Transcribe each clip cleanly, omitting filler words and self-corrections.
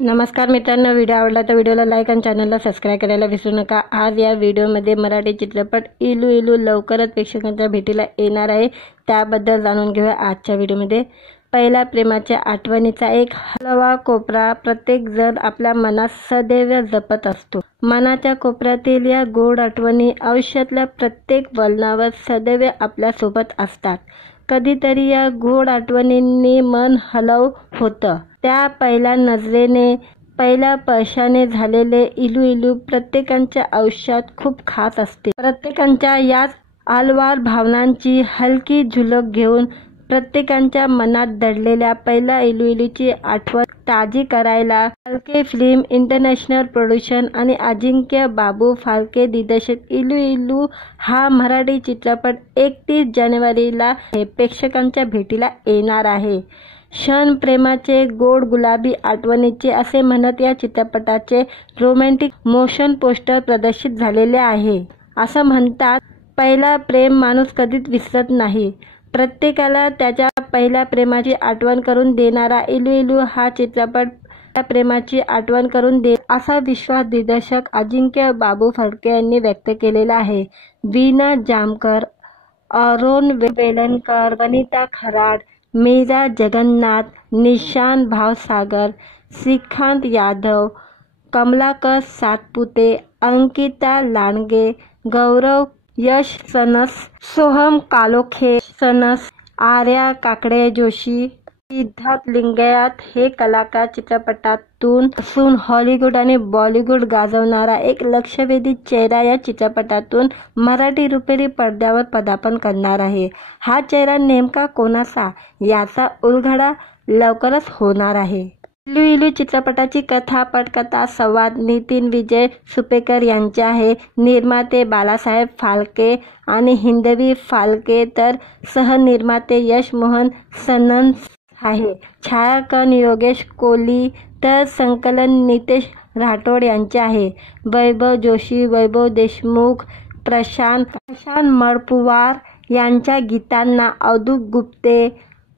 नमस्कार मित्रांनो, व्हिडिओ आवडला तर व्हिडिओला लाईक आणि चॅनलला सबस्क्राईब करायला विसरू नका। आज या व्हिडिओमध्ये मराठी चित्रपट इलू इलू लवकरच प्रेक्षकांच्या भेटीला येणार आहे, त्याबद्दल जाणून घेऊया आजच्या व्हिडिओमध्ये। पहिल्या प्रेमाच्या आठवणीचा एक हलवा कोपरा प्रत्येक जण आपल्या मनात सदैव जपत असतो। मनाच्या कोपऱ्यातील या गोड आठवणी आयुष्यातल्या प्रत्येक वळणावर सदैव आपल्या सोबत असतात। कधीतरी या गोड आठवणींनी मन हलव होतं। त्या पहिल्या नजरेने, पहिल्या स्पर्शाने झालेले इलू इलू प्रत्येकाच्या आयुष्यात खूप खास असते। प्रत्येकाच्या याच आलवार भावनांची हलकी झलक घेऊन प्रत्येकाच्या मनात दडलेल्या पहिल्या इलू इलूची आठवण ताजी करायला फाळके फिल्म इंटरनॅशनल प्रोडक्शन आणि अजिंक्य बाबू फाळके दिग्दर्शित इलू इलू हा मराठी चित्रपट 31 जानेवारीला प्रेक्षकांच्या भेटीला येणार आहे। क्षण प्रेमाचे गोड गुलाबी आठवणीचे असे म्हणत या चित्रपटाचे रोमॅन्टिक मोशन पोस्टर प्रदर्शित झालेले आहे। असं म्हणतात, पहिला प्रेम माणूस कधीच विसरत नाही। प्रत्येकाला त्याच्या पहिल्या प्रेमाची आठवण करून देणारा इलू इलू हा चित्रपट प्रेमाची आठवण करून देईल असा विश्वास दिग्दर्शक अजिंक्य बाबू फाळके यांनी व्यक्त केलेला आहे। वीणा जामकर, अरुण वेलणकर, वनिता खराड, मीरा जगन्नाथ, निशांत भावसागर, श्रीकांत यादव, कमलाकर सातपुते, अंकिता लांडगे, गौरव यश सनस, सोहम कालोखे सनस, आर्या काकडे जोशी, सिद्धार्थ लिंगायत हे कलाकार चित्रपटातून असून हॉलिवूड आणि बॉलिवूड गाजवणारा एक लक्षवेधी चेहरा या चित्रपटातून मराठी रुपेरी पडद्यावर पदार्पण करणार आहे। हा चेहरा नेमका कोणाचा याचा उलगडा लवकरच होणार आहे। इलू इलू चित्रपटाची कथा पटकथा संवाद नितीन विजय सुपेकर यांचे आहे। निर्माते बालासाहेब फाळके आणि हिंदवी फाळके तर सहनिर्माते यश मोहन सनस आहे। छायाकन योगेश कोहली तर संकलन नितेश राठोड यांचे आहे। वैभव जोशी, वैभव देशमुख, प्रशांत मळपुवार यांच्या गीतांना अवधूत गुप्ते,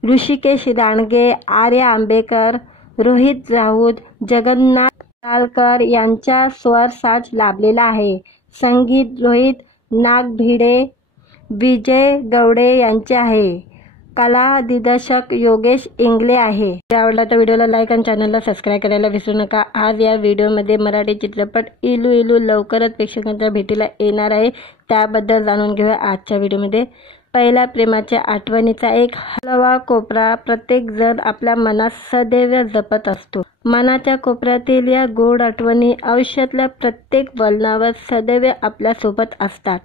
ऋषिकेश रानगे, आर्या आंबेकर, रोहित राऊत, जगन्नाथ तालकर यांचा स्वरसाज लाभलेला आहे। संगीत रोहित नागभिडे, विजय गवडे यांचे आहे। कला दिग्दर्शक योगेश इंगले आहे। व्हिडिओ आवडला तर व्हिडिओला लाईक आणि चॅनलला सबस्क्राईब करायला विसरू नका। आज या व्हिडिओमध्ये मराठी चित्रपट इलू इलू लवकरच प्रेक्षकांच्या भेटीला येणार आहे, त्याबद्दल जाणून घेऊया आजच्या व्हिडिओमध्ये। पहिल्या प्रेमाच्या आठवणीचा एक हलवा कोपरा प्रत्येक जण आपल्या मनात सदैव जपत असतो। मनाच्या कोपऱ्यातील या गोड आठवणी आयुष्यातल्या प्रत्येक वळणावर सदैव आपल्या सोबत असतात।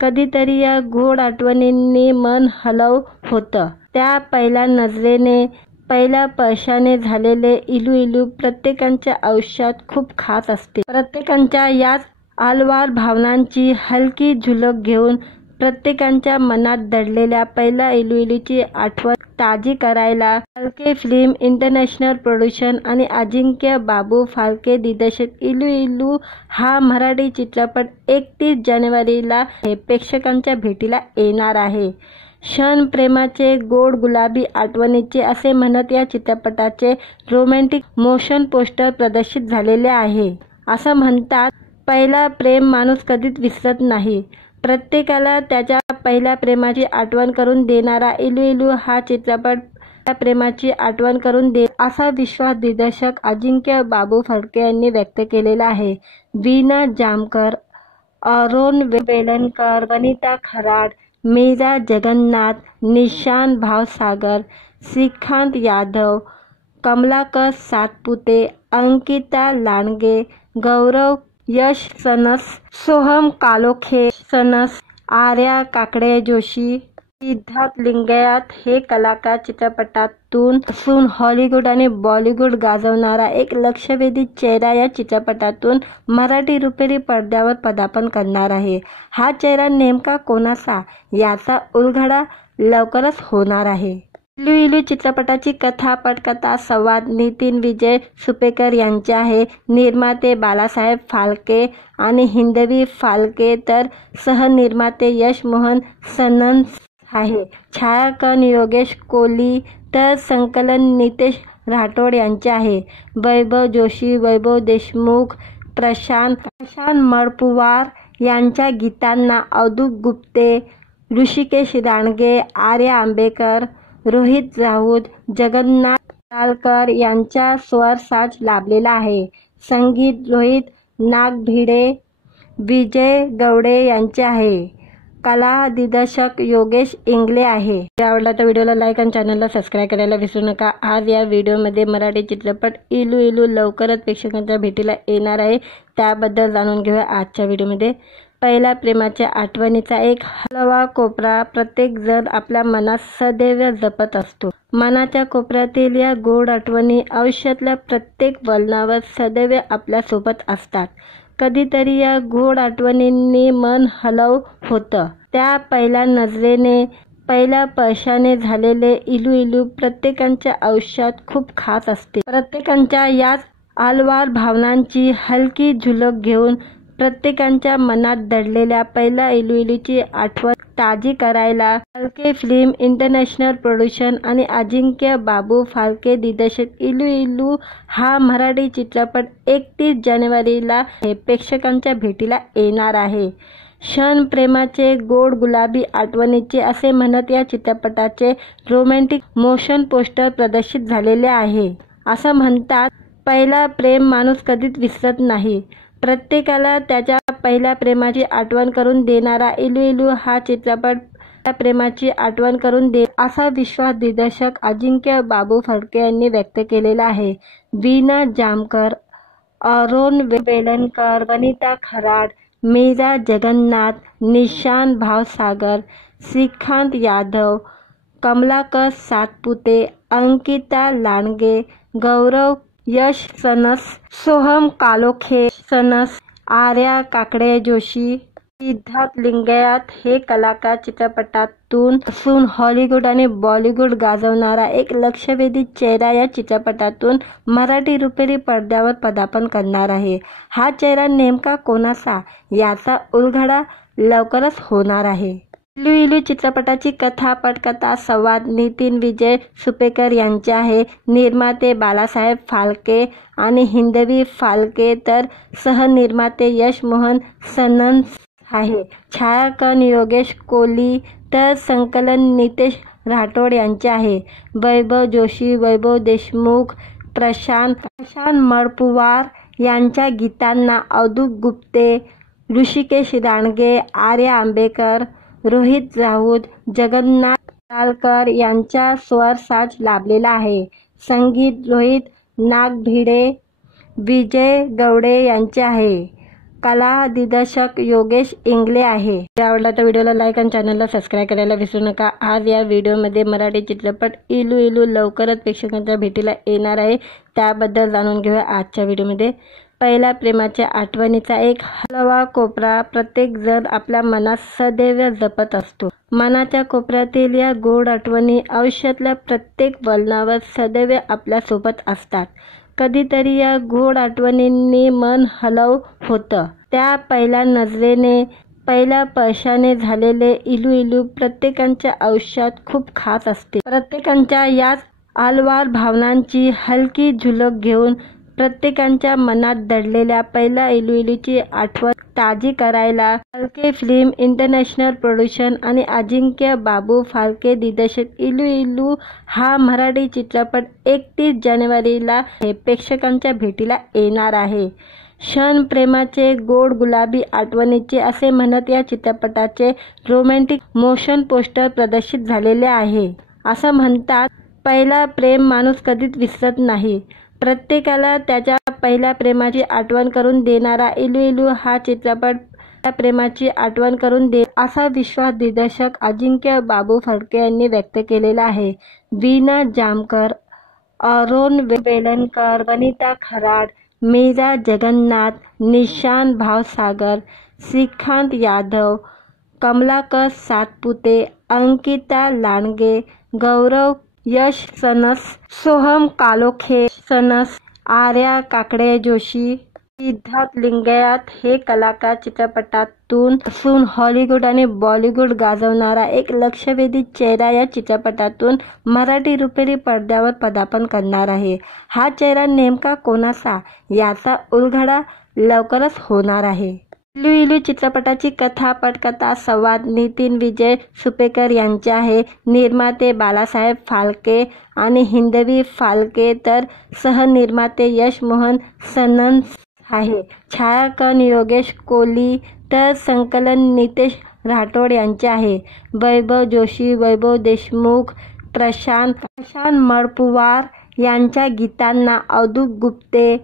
कधीतरी या गोड आठवणींनी मन हलव होतं। त्या पहिल्या नजरेने, पहिल्या स्पर्शाने झालेले इलू इलू प्रत्येकाच्या आयुष्यात खूप खास असते। प्रत्येकाच्या याच आलवार भावनांची हलकी झलक घेऊन प्रत्येकाच्या मनात दडलेल्या पहिल्या इलू इलूची आठवण ताजी करायला फाळके फिल्म इंटरनॅशनल प्रोडक्शन आणि अजिंक्य बाबू फाळके दिग्दर्शित इलू इलू हा मराठी चित्रपट 31 जानेवारीला प्रेक्षकांच्या भेटीला येणार आहे। क्षण प्रेमाचे गोड गुलाबी आठवणीचे असे म्हणत या चित्रपटाचे रोमॅन्टिक मोशन पोस्टर प्रदर्शित झालेले आहे। असं म्हणतात, पहिला प्रेम माणूस कधीच विसरत नाही। प्रत्येकाला त्याच्या पहिल्या प्रेमाची आठवण करून देणारा इलू इलू हा चित्रपट प्रेमाची आठवण करून देईल असा विश्वास दिग्दर्शक अजिंक्य बाबू फाळके यांनी व्यक्त केलेला आहे। वीणा जामकर, अरुण वेलणकर, वनिता खराड, मीरा जगन्नाथ, निशांत भावसागर, श्रीकांत यादव, कमलाकर सातपुते, अंकिता लांडगे, गौरव यश सनस, सोहम कालोखे सनस, आर्या काकडे जोशी, सिद्धार्थ लिंगायत हे कलाकार चित्रपटातून असून हॉलिवूड आणि बॉलिवूड गाजवणारा एक लक्षवेधी चेहरा या चित्रपटातून मराठी रुपेरी पडद्यावर पदार्पण करणार आहे। हा चेहरा नेमका कोणाचा याचा उलगडा लवकरच होणार आहे। इलू इलू चित्रपटाची कथा पटकथा संवाद नितीन विजय सुपेकर यांचे आहे। निर्माते बालासाहेब फाळके आणि हिंदवी फाळके तर सहनिर्माते यश मोहन सनस आहे। छायाकन योगेश कोहली तर संकलन नितेश राठोड यांचे आहे. वैभव जोशी, वैभव देशमुख, प्रशांत मळपुवार यांच्या गीतांना अवधूत गुप्ते, ऋषिकेश रानगे, आर्या आंबेकर, रोहित राऊत, जगन्नाथ तालकर यांचा स्वरसाज लाभलेला आहे. संगीत रोहित नागभिडे, विजय गवडे यांचे आहे. कला दिग्दर्शक योगेश इंगले आहे. व्हिडिओ आवडला तर व्हिडिओला लाईक आणि चॅनलला सबस्क्राईब करायला विसरू नका. आज या व्हिडिओमध्ये मराठी चित्रपट इलू इलू लवकरच प्रेक्षकांच्या भेटीला येणार आहे, त्याबद्दल जाणून घेऊया आजच्या व्हिडिओमध्ये. पहिल्या प्रेमाच्या आठवणीचा एक हलवा कोपरा प्रत्येक जण आपल्या मनात सदैव जपत असतो. मनाच्या कोपऱ्यातील या गोड आठवणी आयुष्यातल्या प्रत्येक वळणावर सदैव आपल्यासोबत असतात. कधीतरी या गोड आठवणींनी मन हलव होतं. त्या पहिल्या नजरेने, पहिल्या स्पर्शाने झालेले इलू इलू प्रत्येकाच्या आयुष्यात खूप खास असते. प्रत्येकाच्या याच आलवार भावनांची हलकी झुलक घेऊन प्रत्येकाच्या मनात दडलेल्या पहिल्या इलू इलूची आठवण ताजी करायला फाळके फिल्म इंटरनॅशनल प्रोडक्शन आणि अजिंक्य बाबू फाळके दिग्दर्शित इलू इलू हा मराठी चित्रपट 31 जानेवारीला प्रेक्षकांच्या भेटीला येणार आहे. क्षण प्रेमाचे गोड गुलाबी आठवणीचे असे म्हणत या चित्रपटाचे रोमॅन्टिक मोशन पोस्टर प्रदर्शित झालेले आहे. असं म्हणतात, पहिला प्रेम माणूस कधीच विसरत नाही. प्रत्येकाला त्याच्या पहिल्या प्रेमाची आठवण करून देणारा इलू इलू हा चित्रपट प्रेमाची आठवण करून दे असा विश्वास दिग्दर्शक अजिंक्य बाबू फाळके यांनी व्यक्त केलेला आहे. वीणा जामकर, अरुण वेलणकर, वनिता खराड, मीरा जगन्नाथ, निशांत भावसागर, श्रीकांत यादव, कमलाकर सातपुते, अंकिता लांडगे, गौरव यश सनस, सोहम कालोखे सनस, आर्या काकडे जोशी, सिद्धार्थ लिंगायत हे कलाकार चित्रपटातून असून हॉलिवूड आणि बॉलिवूड गाजवणारा एक लक्षवेधी चेहरा या चित्रपटातून मराठी रुपेरी पडद्यावर पदार्पण करणार आहे. हा चेहरा नेमका कोणाचा याचा उलगडा लवकरच होणार आहे. इलू इलू चित्रपटाची कथा, पटकथा, संवाद नितीन विजय सुपेकर यांचे आहे. निर्माते बालासाहेब फाळके आणि हिंदवी फाळके तर सहनिर्माते यश मोहन सनस आहे. छायाकन योगेश कोली तर संकलन नितेश राठोड यांचे आहे. वैभव जोशी, वैभव देशमुख, प्रशांत मळपुवार यांच्या गीतांना अवधूत गुप्ते, ऋषिकेश रानगे, आर्या आंबेकर, रोहित राऊत, जगन्नाथ तालकर यांचा स्वरसाज लाभलेला आहे. संगीत रोहित नागभिडे, विजय गवडे यांचे आहे. कला दिग्दर्शक योगेश इंगले आहे. व्हिडिओ आवडला तर व्हिडिओला लाईक आणि चॅनलला सबस्क्राईब करायला विसरू नका. आज या व्हिडिओमध्ये मराठी चित्रपट इलू इलू लवकरच प्रेक्षकांच्या भेटीला येणार आहे, त्याबद्दल जाणून घेऊया आजच्या व्हिडिओमध्ये. पहिल्या प्रेमाच्या आठवणीचा एक हलवा कोपरा प्रत्येक जण आपल्या मनात सदैव जपत असतो. मनाच्या कोपऱ्यातील या गोड आठवणी आयुष्यातल्या प्रत्येक वळणावर सदैव आपल्यासोबत असतात. कधीतरी या गोड आठवणींनी मन हलव होतं. त्या पहिल्या नजरेने, पहिल्या स्पर्शाने झालेले इलू इलू प्रत्येकाच्या आयुष्यात खूप खास असते. प्रत्येकाच्या याच आलवार भावनांची हलकी झुलक घेऊन प्रत्येकाच्या मनात दडलेल्या पहिल्या इलू इलूची आठवण ताजी करायला फाळके फिल्म इंटरनॅशनल प्रोडक्शन आणि अजिंक्य बाबू फाळके दिग्दर्शित इलू इलू हा मराठी चित्रपट 31 जानेवारीला प्रेक्षकांच्या भेटीला येणार आहे. क्षण प्रेमाचे गोड गुलाबी आठवणीचे असे म्हणत या चित्रपटाचे रोमॅन्टिक मोशन पोस्टर प्रदर्शित झालेले आहे. असं म्हणतात, पहिला प्रेम माणूस कधीच विसरत नाही. प्रत्येकाला त्याच्या पहिल्या प्रेमाची आठवण करून देणारा इलू इलू हा चित्रपट प्रेमाची आठवण करून दे असा विश्वास दिग्दर्शक अजिंक्य बाबू फाळके यांनी व्यक्त केलेला आहे. वीणा जामकर, अरुण वेलणकर, वनिता खराड, मीरा जगन्नाथ, निशांत भावसागर, श्रीकांत यादव, कमलाकर सातपुते, अंकिता लांडगे, गौरव यश सनस, सोहम कालोखे सनस, आर्या काकडे जोशी, सिद्धार्थ लिंगायत हे कलाकार चित्रपटातून असून हॉलिवूड आणि बॉलिवूड गाजवणारा एक लक्षवेधी चेहरा या चित्रपटातून मराठी रुपेरी पडद्यावर पदार्पण करणार आहे। हा चेहरा नेमका कोणाचा याचा उलगडा लवकरच होणार आहे। इलू इलू चित्रपटाची कथा पटकथा संवाद नितीन विजय सुपेकर यांचे आहे। निर्माते बालासाहेब फाळके आणि हिंदवी फाळके तर सहनिर्माते यश मोहन सनस आहे। छायाकन योगेश कोहली तर संकलन नितेश राठोड यांचे आहे। वैभव जोशी वैभव देशमुख प्रशांत मळपुवार यांच्या गीतांना अवधूत गुप्ते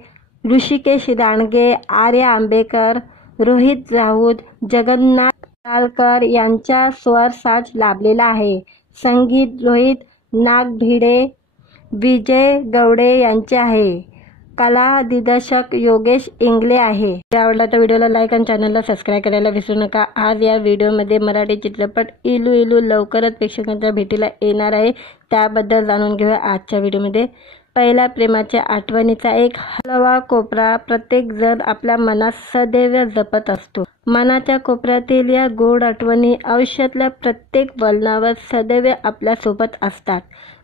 ऋषिकेश रानगे आर्या आंबेकर रोहित राऊत जगन्नाथ तालकर यांचा स्वरसाज लाभलेला आहे। संगीत रोहित नागभिडे विजय गवडे यांचे आहे। कला दिग्दर्शक योगेश इंगले आहे। आवडला तर व्हिडिओला लाईक आणि चॅनलला सबस्क्राईब करायला विसरू नका। आज या व्हिडिओमध्ये मराठी चित्रपट इलू इलू लवकरच प्रेक्षकांच्या भेटीला येणार आहे, त्याबद्दल जाणून घेऊया आजच्या व्हिडिओमध्ये। पहिल्या प्रेमाच्या आठवणीचा एक हलवा कोपरा प्रत्येक जण आपल्या मनात सदैव जपत असतो। मनाच्या कोपऱ्यातील या गोड आठवणी आयुष्यातल्या प्रत्येक वळणावर सदैव आपल्या सोबत असतात।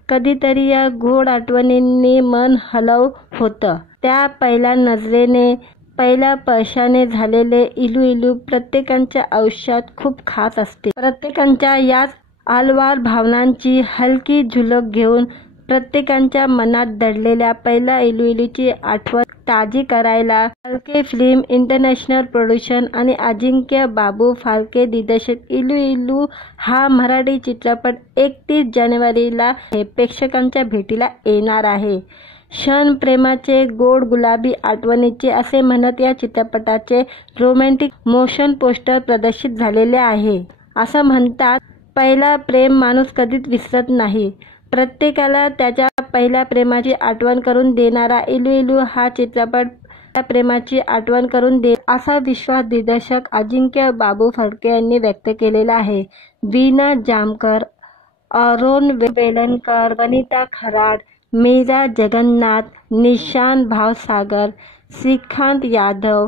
कधीतरी या गोड आठवणींनी मन हलव होतं। त्या पहिल्या नजरेने पहिल्या स्पर्शाने झालेले इलू इलू प्रत्येकाच्या आयुष्यात खूप खास असते। प्रत्येकाच्या याच आलवार भावनांची हलकी झुलक घेऊन प्रत्येकाच्या मनात दडलेल्या पहिल्या इलू इलूची आठवण ताजी करायला फाळके फिल्म इंटरनॅशनल प्रोडक्शन आणि अजिंक्य बाबू फाळके दिग्दर्शित इलू इलू हा मराठी चित्रपट 31 जानेवारीला प्रेक्षकांच्या भेटीला येणार आहे। क्षण प्रेमाचे गोड गुलाबी आठवणीचे असे म्हणत या चित्रपटाचे रोमॅन्टिक मोशन पोस्टर प्रदर्शित झालेले आहे। असं म्हणतात, पहिला प्रेम माणूस कधीच विसरत नाही। प्रत्येकाला त्याच्या पहिल्या प्रेमाची आठवण करून देणारा इलू इलू हा चित्रपट प्रेमाची आठवण करून दे असा विश्वास दिग्दर्शक अजिंक्य बाबू फाळके यांनी व्यक्त केलेला आहे। वीणा जामकर अरुण वेलणकर वनिता खराड मीरा जगन्नाथ निशांत भावसागर श्रीकांत यादव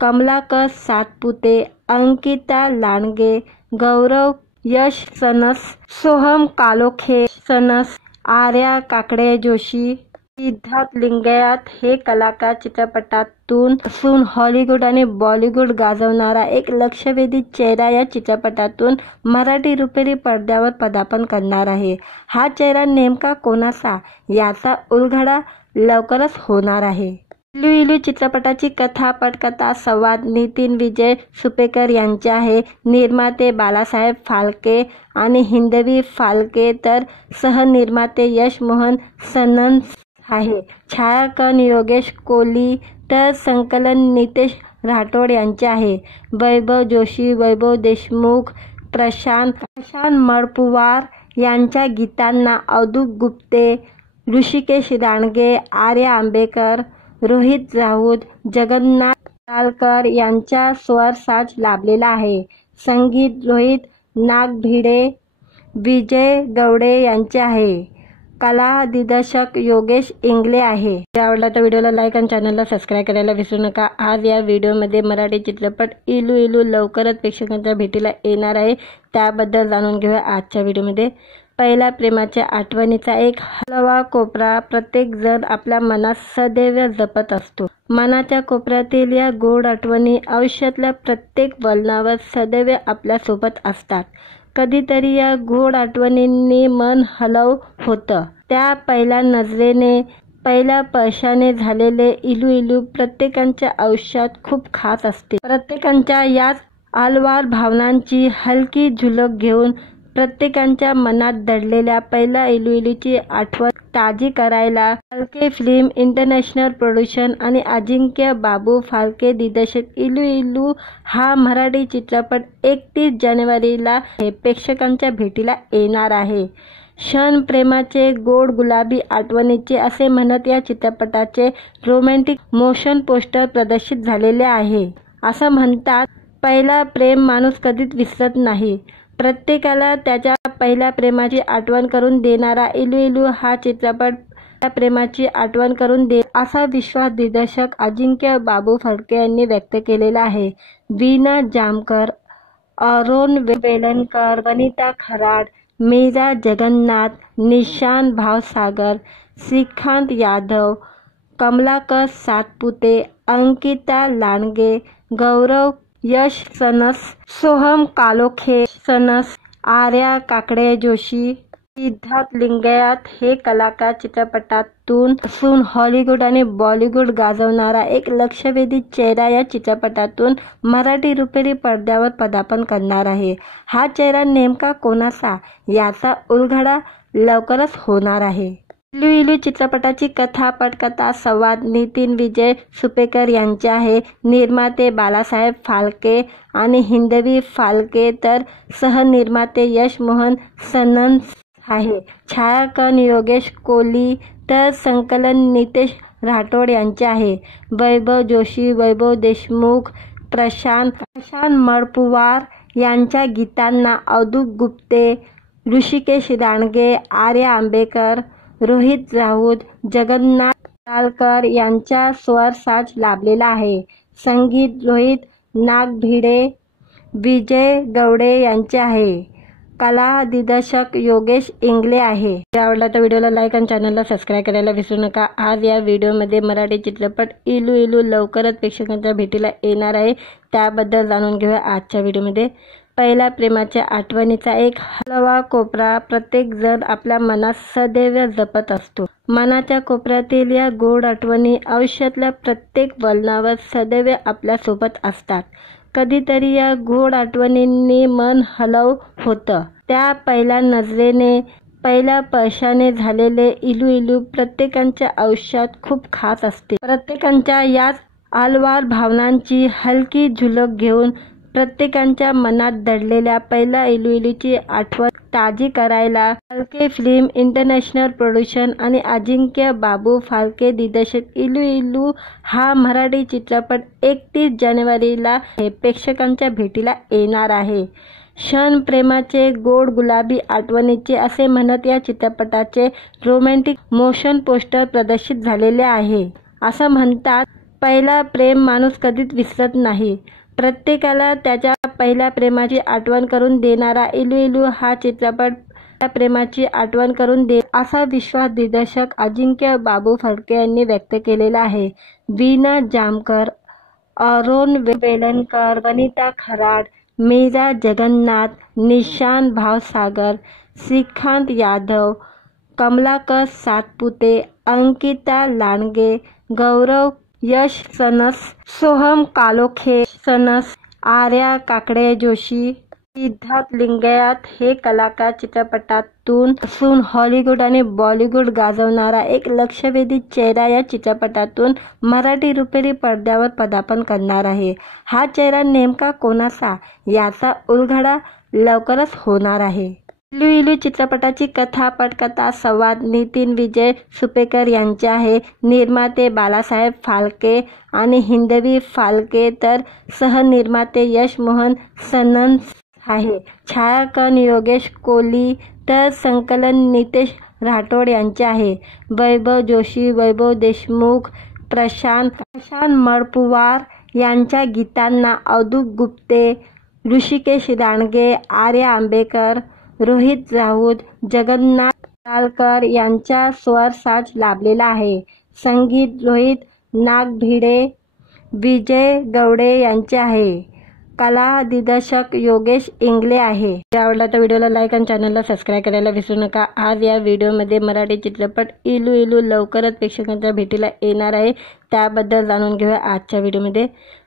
कमलाकर सातपुते अंकिता लांडगे गौरव यश सनस सोहम कालोखे सनस आर्या काकडे जोशी सिद्धार्थ लिंगायत हे कलाकार चित्रपटातून असून हॉलिवूड आणि बॉलिवूड गाजवणारा एक लक्षवेधी चेहरा या चित्रपटातून मराठी रुपेरी पडद्यावर पदार्पण करणार आहे। हा चेहरा नेमका कोणाचा याचा उलगडा लवकरच होणार आहे। इलू इलू चित्रपटाची कथा पटकथा संवाद नितीन विजय सुपेकर यांचे आहे। निर्माते बालासाहेब फाळके आणि हिंदवी फाळके तर सहनिर्माते यश मोहन सनस आहे। छायाकन योगेश कोहली तर संकलन नितेश राठोड यांचे आहे। वैभव जोशी वैभव देशमुख प्रशांत मळपुवार यांच्या गीतांना अवधूत गुप्ते ऋषिकेश रानगे आर्या आंबेकर रोहित राऊत जगन्नाथ तालकर यांचा स्वरसाज लाभलेला आहे। संगीत रोहित नागभिडे विजय गवडे यांचे आहे। कला दिग्दर्शक योगेश इंगले आहे। आवडला तर व्हिडिओला लाईक आणि चॅनलला सबस्क्राईब करायला विसरू नका। आज या व्हिडिओमध्ये मराठी चित्रपट इलू इलू लवकरच प्रेक्षकांच्या भेटीला येणार आहे, त्याबद्दल जाणून घेऊया आजच्या व्हिडिओमध्ये। पहिल्या प्रेमाच्या आठवणीचा एक हलवा कोपरा प्रत्येक जण आपल्या मनात सदैव जपत असतो। मनाच्या कोपऱ्यातील या गोड आठवणी आयुष्यातल्या प्रत्येक वळणावर सदैव आपल्या सोबत असतात। कधीतरी या गोड आठवणींनी मन हलव होतं। त्या पहिल्या नजरेने पहिल्या स्पर्शाने झालेले इलू इलू प्रत्येकाच्या आयुष्यात खूप खास असते। प्रत्येकाच्या याच आलवार भावनांची हलकी झुलक घेऊन प्रत्येकाच्या मनात दडलेल्या पहिल्या इलू इलूची आठवण ताजी करायला फाळके फिल्म इंटरनॅशनल प्रोडक्शन आणि अजिंक्य बाबू फाळके दिग्दर्शित इलू इलू हा मराठी चित्रपट 31 जानेवारीला प्रेक्षकांच्या भेटीला येणार आहे। क्षण प्रेमाचे गोड गुलाबी आठवणीचे असे म्हणत या चित्रपटाचे रोमॅन्टिक मोशन पोस्टर प्रदर्शित झालेले आहे। असं म्हणतात, पहिला प्रेम माणूस कधीच विसरत नाही। प्रत्येकाला त्याच्या पहिल्या प्रेमाची आठवण करून देणारा इलू इलू हा चित्रपट प्रेमाची आठवण करून दे असा विश्वास दिग्दर्शक अजिंक्य बाबू फडके यांनी व्यक्त केलेला आहे। वीणा जामकर, अरुण वेलणकर, वनिता खराड, मीरा जगन्नाथ, निशांत भावसागर, श्रीकांत यादव, कमलाकर सातपुते, अंकिता लांडगे, गौरव यश सनस, सोहम कालोखे सनस, आर्या काकडे जोशी, सिद्धार्थ लिंगायत हे कलाकार चित्रपटातून हॉलिवूड आणि बॉलिवूड गाजवणारा एक लक्षवेधी चेहरा या चित्रपटातून मराठी रुपेरी पडद्यावर पदार्पण करणार आहे। हा चेहरा नेमका कोणाचा याचा उलगडा लवकरच होणार आहे। इलू इलू चित्रपटाची कथा पटकथा संवाद नितीन विजय सुपेकर यांचे आहे। निर्माते बालासाहेब फाळके आणि हिंदवी फाळके तर सहनिर्माते यश मोहन सनस आहे। छायाकन योगेश कोली तर संकलन नितेश राठोड यांचे आहे। वैभव जोशी, वैभव देशमुख, प्रशांत मळपुवार यांच्या गीतांना अवधूत गुप्ते, ऋषिकेश रानगे, आर्या आंबेकर, रोहित राऊत, जगन्नाथ तालकर यांचा स्वरसाज लाभलेला आहे। संगीत रोहित नागभिडे, विजय गवडे यांचे आहे। कला दिग्दर्शक योगेश इंगले आहे। आवडला तर व्हिडिओला लाईक आणि चॅनलला सबस्क्राईब करायला विसरू नका। आज या व्हिडिओमध्ये मराठी चित्रपट इलू इलू लवकरच प्रेक्षकांच्या भेटीला येणार आहे, त्याबद्दल जाणून घेऊया आजच्या व्हिडिओमध्ये। पहिल्या प्रेमाच्या आठवणीचा एक हलवा कोपरा प्रत्येक जण आपल्या मनात सदैव जपत असतो। मनाच्या कोपऱ्यातील या गोड आठवणी आयुष्यातल्या प्रत्येक वळणावर सदैव आपल्या सोबत असतात। कधीतरी या गोड आठवणींनी मन हलव होतं। त्या पहिल्या नजरेने, पहिल्या स्पर्शाने झालेले इलू इलू प्रत्येकाच्या आयुष्यात खूप खास असते। प्रत्येकाच्या याच आलवार भावनांची हलकी झलक घेऊन प्रत्येकाच्या मनात दडलेल्या पहिल्या इलू इलूची आठवण ताजी करायला फाळके फिल्म इंटरनॅशनल प्रोडक्शन आणि अजिंक्य बाबू फाळके दिग्दर्शित इलू इलू हा मराठी चित्रपट 31 जानेवारीला प्रेक्षकांच्या भेटीला येणार आहे। क्षण प्रेमाचे गोड गुलाबी आठवणीचे असे म्हणत या चित्रपटाचे रोमॅन्टिक मोशन पोस्टर प्रदर्शित झालेले आहे। असं म्हणतात, पहिला प्रेम माणूस कधीच विसरत नाही। प्रत्येकाला त्याच्या पहिल्या प्रेमाची आठवण करून देणारा इलू इलू हा चित्रपट प्रेमाची आठवण करून दे असा विश्वास दिग्दर्शक अजिंक्य बाबू फडके यांनी व्यक्त केलेला आहे। वीणा जामकर, अरुण वेलणकर, वनिता खराड, मीरा जगन्नाथ, निशांत भावसागर, श्रीकांत यादव, कमलाकर सातपुते, अंकिता लांडगे, गौरव यश सनस, सोहम कालोखे सनस, आर्या जोशी, सिद्धार्थ लिंगायत हे कलाकार चित्रपटातून हॉलिवूड आणि बॉलिवूड गाजवणारा एक लक्षवेधी चेहरा या चित्रपटातून मराठी रुपेरी पडद्यावर पदार्पण करणार आहे। हा चेहरा नेमका कोणाचा याचा उलगडा लवकरच होणार आहे। इलू इलू चित्रपटाची कथा पटकथा संवाद नितीन विजय सुपेकर यांचे आहे। निर्माते बालासाहेब फाळके आणि हिंदवी फाळके तर सहनिर्माते यश मोहन सनस आहे। छायाकन योगेश कोली तर संकलन नितेश राठोड यांचे आहे। वैभव जोशी, वैभव देशमुख, प्रशांत मळपुवार यांच्या गीतांना अवधूत गुप्ते, ऋषिकेश रानगे, आर्या आंबेकर, रोहित राऊत, जगन्नाथ तालकर यांचा स्वरसाज लाभलेला आहे। संगीत रोहित नागभिडे, विजय गवडे यांचे आहे। कला दिग्दर्शक योगेश इंगले आहे। आवडला तर व्हिडिओला लाईक आणि चॅनलला सबस्क्राईब करायला विसरू नका। आज या व्हिडिओमध्ये मराठी चित्रपट इलू इलू लवकरच प्रेक्षकांच्या भेटीला येणार आहे, त्याबद्दल जाणून घेऊया आजच्या व्हिडिओमध्ये।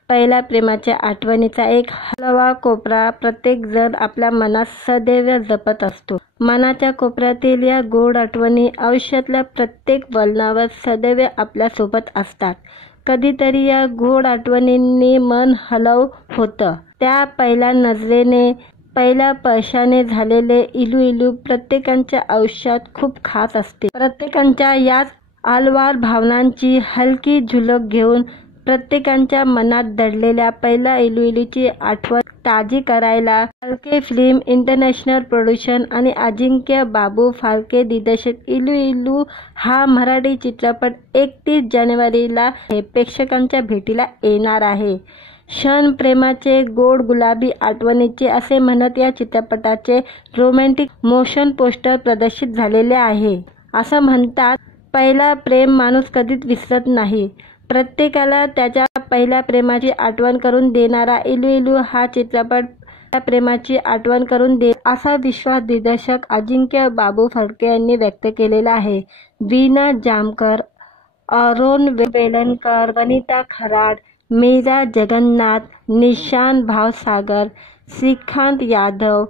पहिल्या प्रेमाच्या आठवणीचा एक हलवा कोपरा प्रत्येक जण आपल्या मनात सदैव जपत असतो। मनाच्या कोपऱ्यातील या गोड आठवणी आयुष्यातल्या प्रत्येक वळणावर सदैव आपल्या सोबत असतात। कधीतरी या गोड आठवणींनी मन हलव होतं। त्या पहिल्या नजरेने, पहिल्या स्पर्शाने झालेले इलू इलू प्रत्येकाच्या आयुष्यात खूप खास असते। प्रत्येकाच्या याच आलवार भावनांची हलकी झलक घेऊन प्रत्येकाच्या मनात दडलेल्या पहिल्या इलू इलूची आठवण ताजी करायला फाल्के फिल्म इंटरनॅशनल प्रोडक्शन आणि अजिंक्य बाबू फाल्के दिग्दर्शित इलू इलू हा मराठी चित्रपट 31 जानेवारीला प्रेक्षकांच्या भेटीला येणार आहे. क्षण प्रेमाचे गोड गुलाबी आठवणीचे असे म्हणत या चित्रपटाचे रोमॅन्टिक मोशन पोस्टर प्रदर्शित झालेले आहे. असं म्हणतात, पहिला प्रेम माणूस कधीच विसरत नाही. प्रत्येकाला त्याच्या पहिल्या प्रेमाची आठवण करून देणारा इलू इलू हा चित्रपट प्रेमाची आठवण करून दे असा विश्वास दिग्दर्शक अजिंक्य बाबू फाल्के यांनी व्यक्त केलेला आहे. वीणा जामकर, अरुण वेलणकर, वनिता खराड, मीरा जगन्नाथ, निशांत भावसागर, श्रीकांत यादव,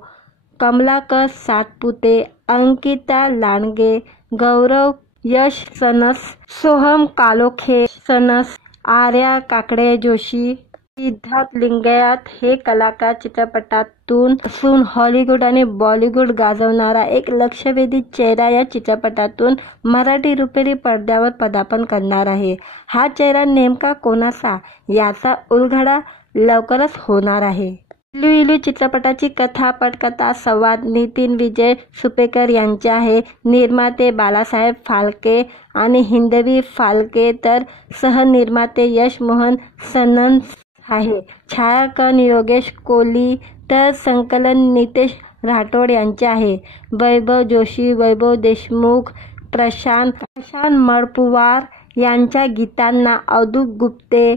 कमलाकर सातपुते, अंकिता लांडगे, गौरव यश सनस, सोहम कालोखे सनस, आर्या काकडे जोशी, सिद्धार्थ लिंगायत हे कलाकार चित्रपटातून असून हॉलिवूड आणि बॉलिवूड गाजवणारा एक लक्षवेधी चेहरा या चित्रपटातून मराठी रुपेरी पडद्यावर पदार्पण करणार आहे. हा चेहरा नेमका कोणाचा याचा उलगडा लवकरच होणार आहे. इलू इलू चित्रपटाची कथा पटकथा संवाद नितीन विजय सुपेकर यांचे आहे. निर्माते बालासाहेब फाल्के आणि हिंदवी फाल्के तर सहनिर्माते यश मोहन सनस आहे. छायाकन योगेश कोली तर संकलन नितेश राठोड यांचे आहे. वैभव जोशी, वैभव देशमुख, प्रशांत मळपुवार यांच्या गीतांना अवधूत गुप्ते,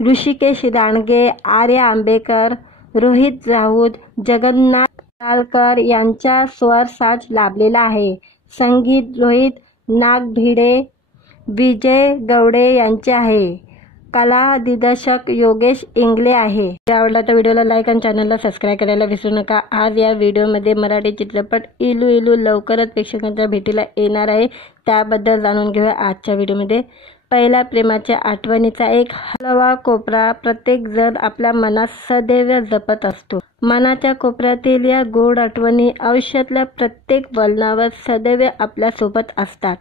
ऋषिकेश रानगे, आर्या आंबेकर, रोहित राऊत, जगन्नाथ तालकर यांचा स्वरसाज लाभलेला आहे. संगीत रोहित नागभिडे, विजय गवडे यांचे आहे. कला दिग्दर्शक योगेश इंगले आहे. आवडला तर व्हिडिओला लाईक आणि चॅनलला सबस्क्राईब करायला विसरू नका. आज या व्हिडिओमध्ये मराठी चित्रपट इलू इलू लवकरच प्रेक्षकांच्या भेटीला येणार आहे. त्याबद्दल जाणून घेऊया आजच्या व्हिडिओमध्ये. पहिल्या प्रेमाच्या आठवणीचा एक हलवा कोपरा प्रत्येक जण आपल्या मनात सदैव जपत असतो. मनाच्या कोपऱ्यातील या गोड आठवणी आयुष्यातल्या प्रत्येक वळणावर सदैव आपल्या सोबत असतात.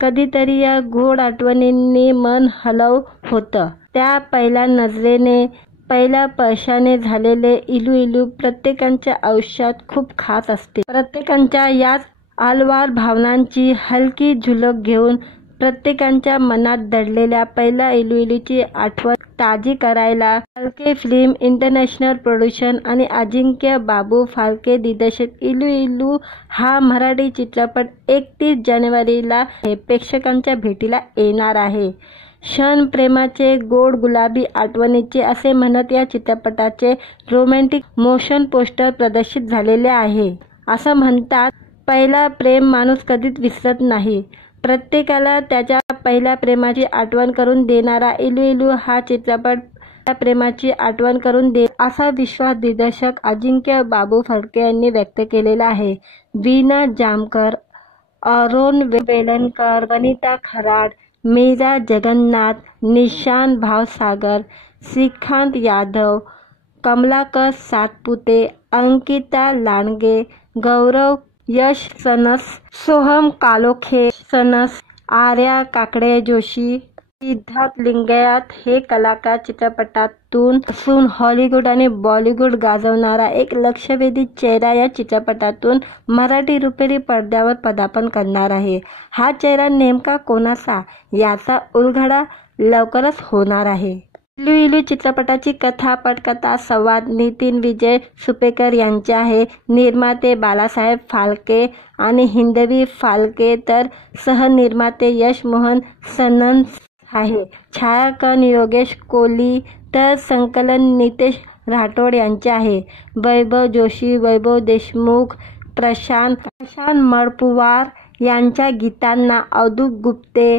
कधीतरी या गोड आठवणींनी मन हलव होतं. त्या पहिल्या नजरेने, पहिल्या स्पर्शाने झालेले इलू इलू प्रत्येकाच्या आयुष्यात खूप खास असते. प्रत्येकाच्या याच आलवार भावनांची हलकी झलक घेऊन प्रत्येकाच्या मनात दडलेल्या पहिल्या इलू इलूची आठवण ताजी करायला फाल्के फिल्म इंटरनॅशनल प्रोडक्शन आणि अजिंक्य बाबू फाल्के दिग्दर्शित इलू इलू हा मराठी चित्रपट 31 जानेवारीला प्रेक्षकांच्या भेटीला येणार आहे. क्षण प्रेमाचे गोड गुलाबी आठवणीचे असे म्हणत या चित्रपटाचे रोमॅन्टिक मोशन पोस्टर प्रदर्शित झालेले आहे. असं म्हणतात, पहिला प्रेम माणूस कधीच विसरत नाही. प्रत्येकाला त्याच्या पहिल्या प्रेमाची आठवण करून देणारा इलू इलू हा चित्रपट प्रेमाची आठवण करून दे असा विश्वास दिग्दर्शक अजिंक्य बाबू फाल्के यांनी व्यक्त केलेला आहे. वीणा जामकर, अरुण वेलणकर, वनिता खराड, मीरा जगन्नाथ, निशांत भावसागर, श्रीकांत यादव, कमलाकर सातपुते, अंकिता लांडगे, गौरव यश सनस, सोहम कालोखे सनस, आर्या काकडे जोशी, सिद्धार्थ लिंगायत हे कलाकार चित्रपटातून असून हॉलिवूड आणि बॉलिवूड गाजवणारा एक लक्षवेधी चेहरा या चित्रपटातून मराठी रुपेरी पडद्यावर पदार्पण करणार आहे. हा चेहरा नेमका कोणाचा याचा उलगडा लवकरच होणार आहे. इलू इलू चित्रपटाची कथा पटकथा संवाद नितीन विजय सुपेकर यांचे आहे. निर्माते बालासाहेब फाल्के आणि हिंदवी फाल्के तर सहनिर्माते यश मोहन सनस आहे. छायाकन योगेश कोली तर संकलन नितेश राठोड यांचे आहे. वैभव जोशी, वैभव देशमुख, प्रशांत मळपुवार यांच्या गीतांना अवधूत गुप्ते,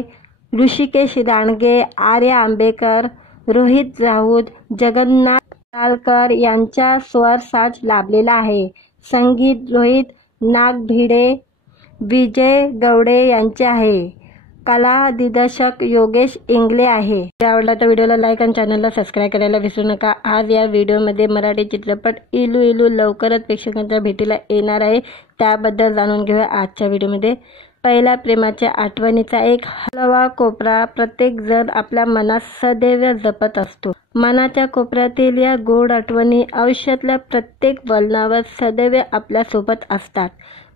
ऋषिकेश रानगे, आर्या आंबेकर, रोहित राऊत, जगन्नाथ तालकर यांचा स्वरसाज लाभलेला आहे. संगीत रोहित नागभिडे, विजय गवडे यांचे आहे. कला दिग्दर्शक योगेश इंगले आहे. आवडला तर व्हिडिओला लाईक आणि चॅनलला सबस्क्राईब करायला विसरू नका. आज या व्हिडिओमध्ये मराठी चित्रपट इलू इलू लवकरच प्रेक्षकांच्या भेटीला येणार आहे. त्याबद्दल जाणून घेऊया आजच्या व्हिडिओमध्ये. पहिल्या प्रेमाच्या आठवणीचा एक हलवा कोपरा प्रत्येक जण आपल्या मनात सदैव जपत असतो. मनाच्या कोपऱ्यातील या गोड आठवणी आयुष्यातल्या प्रत्येक वळणावर सदैव आपल्यासोबत असतात.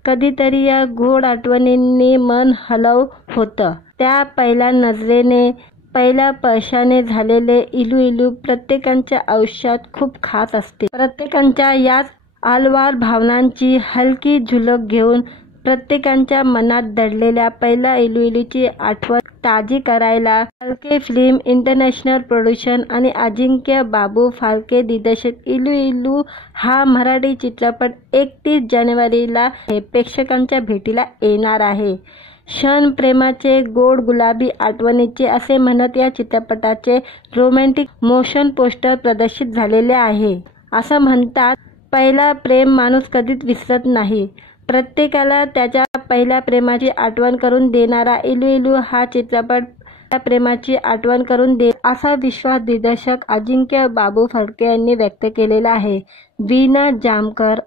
कधीतरी या गोड आठवणींनी मन हलव होतं. त्या पहिल्या नजरेने, पहिल्या स्पर्शाने झालेले इलू प्रत्येकाच्या आयुष्यात खूप खास असते. प्रत्येकाच्या याच आलवार भावनांची हलकी झलक घेऊन प्रत्येकाच्या मनात दडलेल्या पहिल्या इलूची आठवण ताजी करायला फाल्के फिल्म इंटरनॅशनल प्रोडक्शन आणि अजिंक्य बाबू फाल्के दिग्दर्शित इलू हा मराठी चित्रपट 31 जानेवारीला प्रेक्षकांच्या भेटीला येणार आहे. क्षण प्रेमाचे गोड गुलाबी आठवणीचे असे म्हणत या चित्रपटाचे रोमॅन्टिक मोशन पोस्टर प्रदर्शित झालेले आहे. असं म्हणतात, पहिला प्रेम माणूस कधीच विसरत नाही. प्रत्येकाला त्याच्या पहिल्या प्रेमाची आठवण करून देणारा इलू हा चित्रपट त्या प्रेमाची आठवण करून देईल असा विश्वास दिग्दर्शक अजिंक्य बाबू फाल्के यांनी व्यक्त केलेला आहे. वीणा जामकर,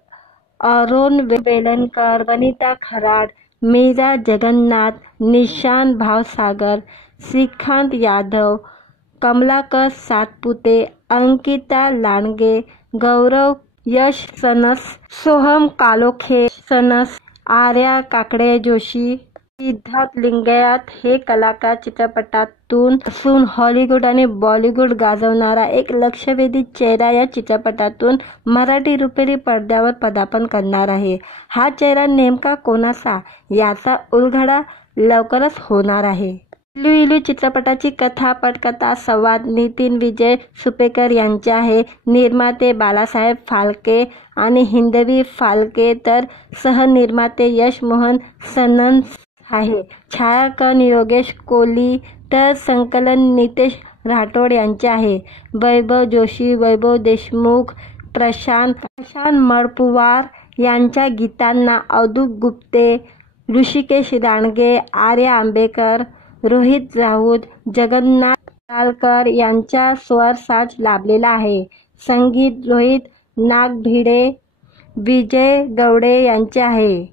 अरुण वेलणकर, वनिता खराड, मीरा जगन्नाथ, निशांत भावसागर, श्रीकांत यादव, कमलाकर सातपुते, अंकिता लांडगे, गौरव यश सनस, सोहम कालोखे सनस, आर्या काकडे जोशी, सिद्धार्थ लिंगायत हे कलाकार चित्रपटातून असून हॉलिवूड आणि बॉलिवूड गाजवणारा एक लक्षवेधी चेहरा या चित्रपटातून मराठी रुपेरी पडद्यावर पदार्पण करणार आहे. हा चेहरा नेमका कोणाचा याचा उलगडा लवकरच होणार आहे. इलू चित्रपटाची कथा पटकथा संवाद नितीन विजय सुपेकर यांचे आहे. निर्माते बालासाहेब फाल्के आणि हिंदवी फाल्के तर सहनिर्माते यश मोहन सनस आहे. छायाकन योगेश कोहली तर संकलन नितेश राठोड यांचे आहे. वैभव जोशी, वैभव देशमुख, प्रशांत मळपुवार यांच्या गीतांना अवधूत गुप्ते, ऋषिकेश रानगे, आर्या आंबेकर, रोहित राऊत, जगन्नाथ तालकर यांचा स्वरसाज लाभलेला आहे. संगीत रोहित नागभिडे, विजय गवडे यांचे आहे.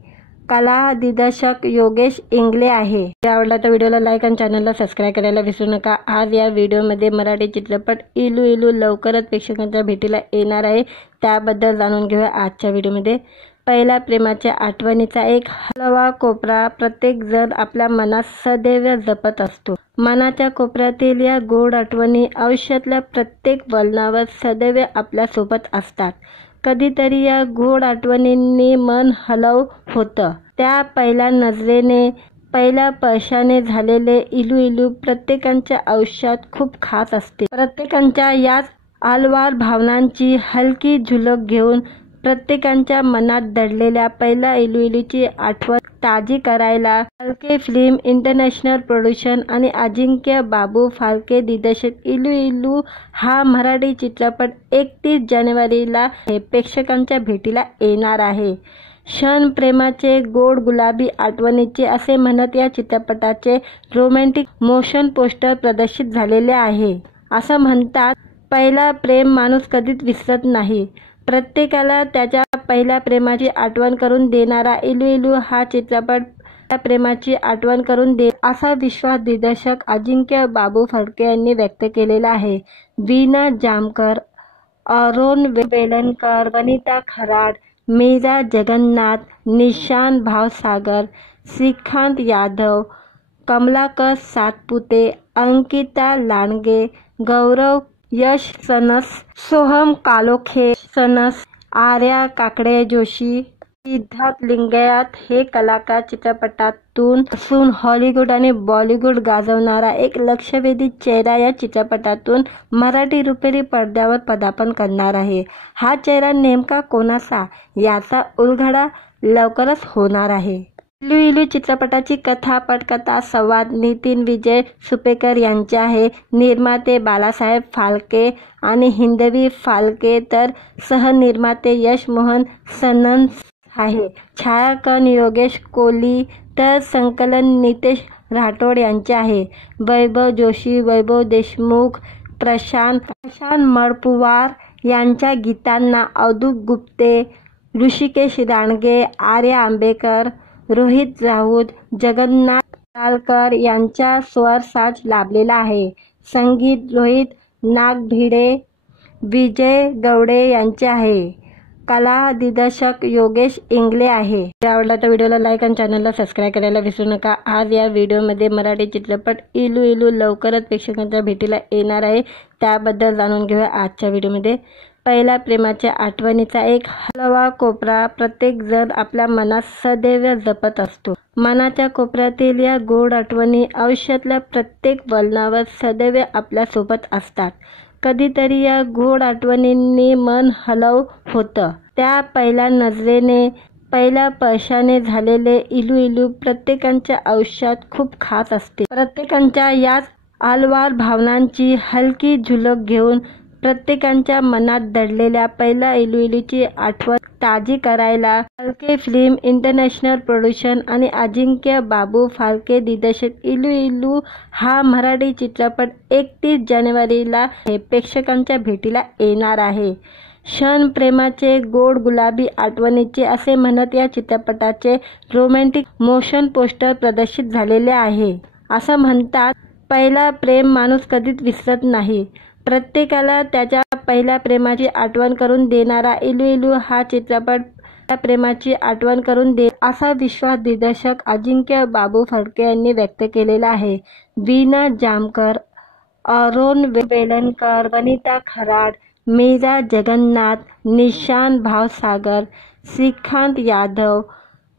कला दिग्दर्शक योगेश इंगले आहे. आवडला तर व्हिडिओला लाईक आणि चॅनलला सबस्क्राईब करायला विसरू नका. आज या व्हिडिओमध्ये मराठी चित्रपट इलू लवकरच प्रेक्षकांच्या भेटीला येणार आहे. त्याबद्दल जाणून घेऊया आजच्या व्हिडिओमध्ये. पहिल्या प्रेमाच्या आठवणीचा एक हलवा कोपरा प्रत्येक जण आपल्या मनात सदैव जपत असतो. मनाच्या कोपऱ्यातील या गोड आठवणी आयुष्यातल्या प्रत्येक वळणावर सदैव आपल्यासोबत असतात. कधीतरी या गोड आठवणींनी मन हलव होतं. त्या पहिल्या नजरेने, पहिल्या स्पर्शाने झालेले इलू प्रत्येकाच्या आयुष्यात खूप खास असते. प्रत्येकाच्या याच आलवार भावनांची हलकी झलक घेऊन प्रत्येकाच्या मनात दडलेल्या पहिल्या इलूची आठवण ताजी करायला फाल्के फिल्म इंटरनॅशनल प्रोडक्शन आणि अजिंक्य बाबू फाल्के दिग्दर्शित इलू हा मराठी चित्रपट 31 जानेवारीला प्रेक्षकांच्या भेटीला येणार आहे. क्षण प्रेमाचे गोड गुलाबी आठवणीचे असे म्हणत या चित्रपटाचे रोमॅन्टिक मोशन पोस्टर प्रदर्शित झालेले आहे. असं म्हणतात, पहिला प्रेम माणूस कधीच विसरत नाही. प्रत्येकाला त्याच्या पहिल्या प्रेमाची आठवण करून देणारा इलू हा चित्रपट त्या प्रेमाची आठवण करून देईल असा विश्वास दिग्दर्शक अजिंक्य बाबू फाल्के यांनी व्यक्त केलेला आहे. वीणा जामकर, अरुण वेलणकर, वनिता खराड, मीरा जगन्नाथ, निशांत भावसागर, श्रीकांत यादव, कमलाकर सातपुते, अंकिता लांडगे, गौरव यश सनस, सोहम कालोखे सनस, आर्या काकडे जोशी, सिद्धार्थ लिंगायत हे कलाकार चित्रपटातून असून हॉलिवूड आणि बॉलिवूड गाजवणारा एक लक्षवेधी चेहरा या चित्रपटातून मराठी रुपेरी पडद्यावर पदार्पण करणार आहे. हा चेहरा नेमका कोणाचा याचा उलगडा लवकरच होणार आहे. इलू चित्रपटाची कथा पटकथा संवाद नितीन विजय सुपेकर यांचे आहे. निर्माते बालासाहेब फाल्के आणि हिंदवी फाल्के तर सहनिर्माते यश मोहन सनस आहे. छायाकन योगेश कोहली तर संकलन नितेश राठोड यांचे आहे. वैभव जोशी, वैभव देशमुख, प्रशांत मळपुवार यांच्या गीतांना अवधूत गुप्ते, ऋषिकेश रानगे, आर्या आंबेकर, रोहित राऊत, जगन्नाथ तालकर यांचा स्वरसाज लाभलेला आहे. संगीत रोहित नागभिडे, विजय गवडे यांचे आहे. कला दिग्दर्शक योगेश इंगले आहे. व्हिडिओ आवडला तर व्हिडिओला लाईक आणि चॅनलला सबस्क्राईब करायला विसरू नका. आज या व्हिडिओमध्ये मराठी चित्रपट इलू इलू लवकरच प्रेक्षकांच्या भेटीला येणार आहे. त्याबद्दल जाणून घेऊया आजच्या व्हिडिओमध्ये. पहिल्या प्रेमाच्या आठवणीचा एक हलवा कोपरा प्रत्येक जण आपल्या मनात सदैव जपत असतो. मनाच्या कोपऱ्यातील या गोड आठवणी आयुष्यातल्या प्रत्येक वळणावर सदैव आपल्यासोबत असतात. कधीतरी या गोड आठवणींनी मन हलव होतं. त्या पहिल्या नजरेने, पहिल्या स्पर्शाने झालेले इलू इलू प्रत्येकाच्या आयुष्यात खूप खास असते. प्रत्येकाच्या याच आलवार भावनांची हलकी झुलक घेऊन प्रत्येकाच्या मनात दडलेल्या पहिल्या इलू इलूची आठवण ताजी करायला फाळके फिल्म इंटरनॅशनल प्रोडक्शन आणि अजिंक्य बाबू फाळके दिग्दर्शित इलू इलू हा मराठी चित्रपट 31 जानेवारीला प्रेक्षकांच्या भेटीला येणार आहे. क्षण प्रेमाचे गोड गुलाबी आठवणीचे असे म्हणत या चित्रपटाचे रोमॅन्टिक मोशन पोस्टर प्रदर्शित झालेले आहे. असं म्हणतात, पहिला प्रेम माणूस कधीच विसरत नाही. प्रत्येकाला त्याच्या पहिल्या प्रेमाची आठवण करून देणारा इलू इलू हा चित्रपट प्रेमाची आठवण करून दे असा विश्वास दिग्दर्शक अजिंक्य बाबू फाळके यांनी व्यक्त केलेला आहे. वीणा जामकर, अरुण वेलणकर, वनिता खराड, मीरा जगन्नाथ, निशांत भावसागर, श्रीकांत यादव,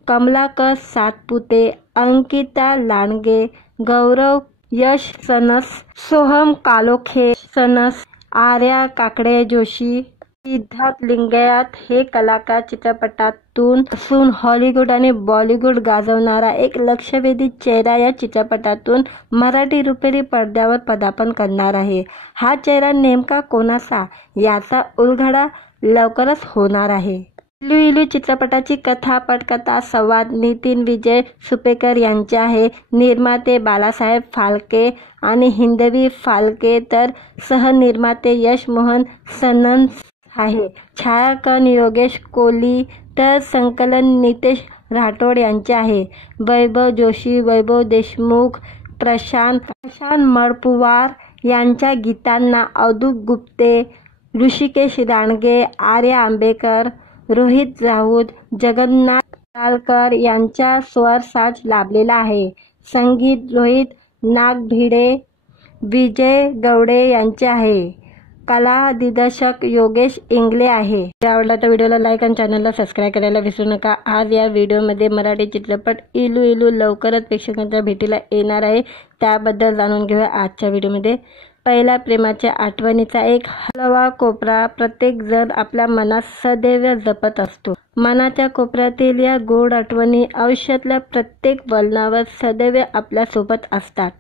कमलाकर सातपुते, अंकिता लांडगे, गौरव यश सनस, सोहम कालोखे सनस, आर्या काकडे जोशी, सिद्धार्थ लिंगायत हे कलाकार चित्रपटातून असून हॉलिवूड आणि बॉलिवूड गाजवणारा एक लक्षवेधी चेहरा या चित्रपटातून मराठी रुपेरी पडद्यावर पदार्पण करणार आहे. हा चेहरा नेमका कोणाचा याचा उलगडा लवकरच होणार आहे. इलू इलू चित्रपटाची कथा, पटकथा, संवाद नितीन विजय सुपेकर यांचे आहे. निर्माते बालासाहेब फाळके आणि हिंदवी फाळके तर सहनिर्माते यश मोहन सनस आहे. छायाकन योगेश कोली तर संकलन नितेश राठोड यांचे आहे. वैभव जोशी, वैभव देशमुख, प्रशांत मळपुवार यांच्या गीतांना अवधूत गुप्ते, ऋषिकेश राणगे, आर्या आंबेकर, रोहित राऊत, जगन्नाथ तालकर यांचा स्वरसाज लाभलेला आहे. संगीत रोहित नागभिडे, विजय गवडे यांचे आहे. कला दिग्दर्शक योगेश इंगले आहे. व्हिडिओ आवडला तर व्हिडिओला लाईक आणि चॅनलला सबस्क्राईब करायला विसरू नका. आज या व्हिडिओमध्ये मराठी चित्रपट इलू इलू लवकरच प्रेक्षकांच्या भेटीला येणार आहे. त्याबद्दल जाणून घेऊया आजच्या व्हिडिओमध्ये. पहिल्या प्रेमाच्या आठवणीचा एक हलवा कोपरा प्रत्येक जण आपल्या मनात सदैव जपत असतो. मनाच्या कोपऱ्यातील या गोड आठवणी आयुष्यातल्या प्रत्येक वळणावर सदैव आपल्यासोबत असतात.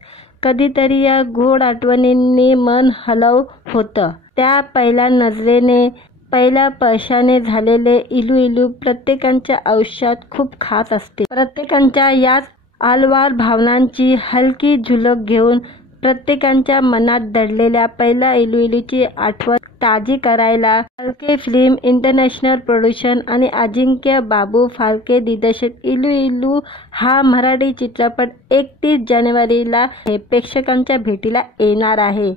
कधीतरी या गोड आठवणींनी मन हलव होतं. त्या पहिल्या नजरेने, पहिल्या स्पर्शाने झालेले इलू इलू प्रत्येकाच्या आयुष्यात खूप खास असते. प्रत्येकाच्या याच आलवार भावनांची हलकी झुलक घेऊन प्रत्येकाच्या मनात दडलेल्या पहिल्या इलू इलूची आठवण ताजी करायला फाळके फिल्म इंटरनॅशनल प्रोडक्शन आणि अजिंक्य बाबू फाळके दिग्दर्शित इलू इलू हा मराठी चित्रपट 31 जानेवारीला प्रेक्षकांच्या भेटीला येणार आहे.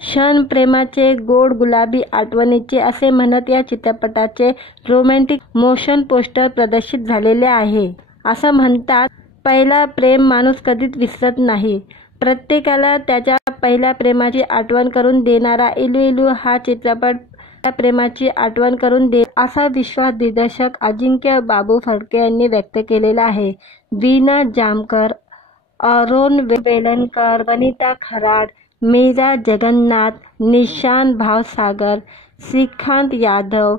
क्षण प्रेमाचे गोड गुलाबी आठवणीचे असे म्हणत या चित्रपटाचे रोमॅन्टिक मोशन पोस्टर प्रदर्शित झालेले आहे. असं म्हणतात, पहिला प्रेम माणूस कधीच विसरत नाही. प्रत्येकाला त्याच्या पहिल्या प्रेमाची आठवण करून देणारा इलू इलू हा चित्रपट प्रेमाची आठवण करून दे असा विश्वास दिग्दर्शक अजिंक्य बाबू फाळके यांनी व्यक्त केलेला आहे. वीणा जामकर, अरुण वेलणकर, वनिता खराड, मीरा जगन्नाथ, निशांत भावसागर, श्रीकांत यादव,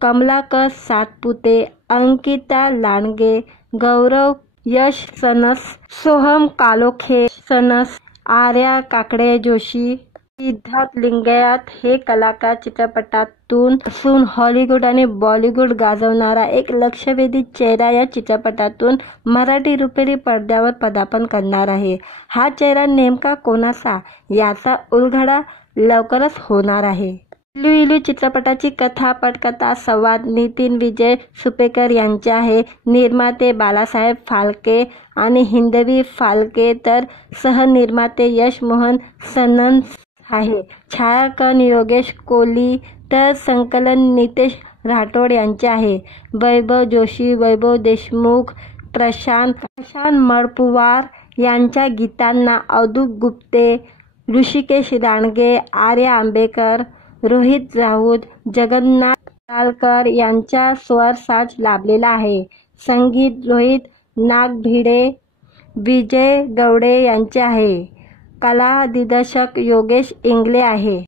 कमलाकर सातपुते, अंकिता लांडगे, गौरव यश सनस, सोहम कालोखे सनस, आर्या काकडे जोशी, सिद्धार्थ लिंगायत हे कलाकार चित्रपटातून असून हॉलिवूड आणि बॉलिवूड गाजवणारा एक लक्षवेधी चेहरा या चित्रपटातून मराठी रुपेरी पडद्यावर पदार्पण करणार आहे. हा चेहरा नेमका कोणाचा याचा उलगडा लवकरच होणार आहे. इलू इलू चित्रपटाची कथा पटकथा संवाद नितीन विजय सुपेकर यांचे आहे. निर्माते बालासाहेब फाळके आणि हिंदवी फाळके तर सहनिर्माते यश मोहन सनस आहे. छायाकन योगेश कोली तर संकलन नितेश राठोड यांचे आहे. वैभव जोशी वैभव देशमुख प्रशांत मळपुवार यांच्या गीतांना अवधूत गुप्ते ऋषिकेश रानगे आर्या आंबेकर रोहित राऊत जगन्नाथ तालकर यांचा स्वर साज लाभलेला आहे. संगीत रोहित नागभिडे विजय गवडे यांचे आहे. कला दिग्दर्शक योगेश इंगले आहे.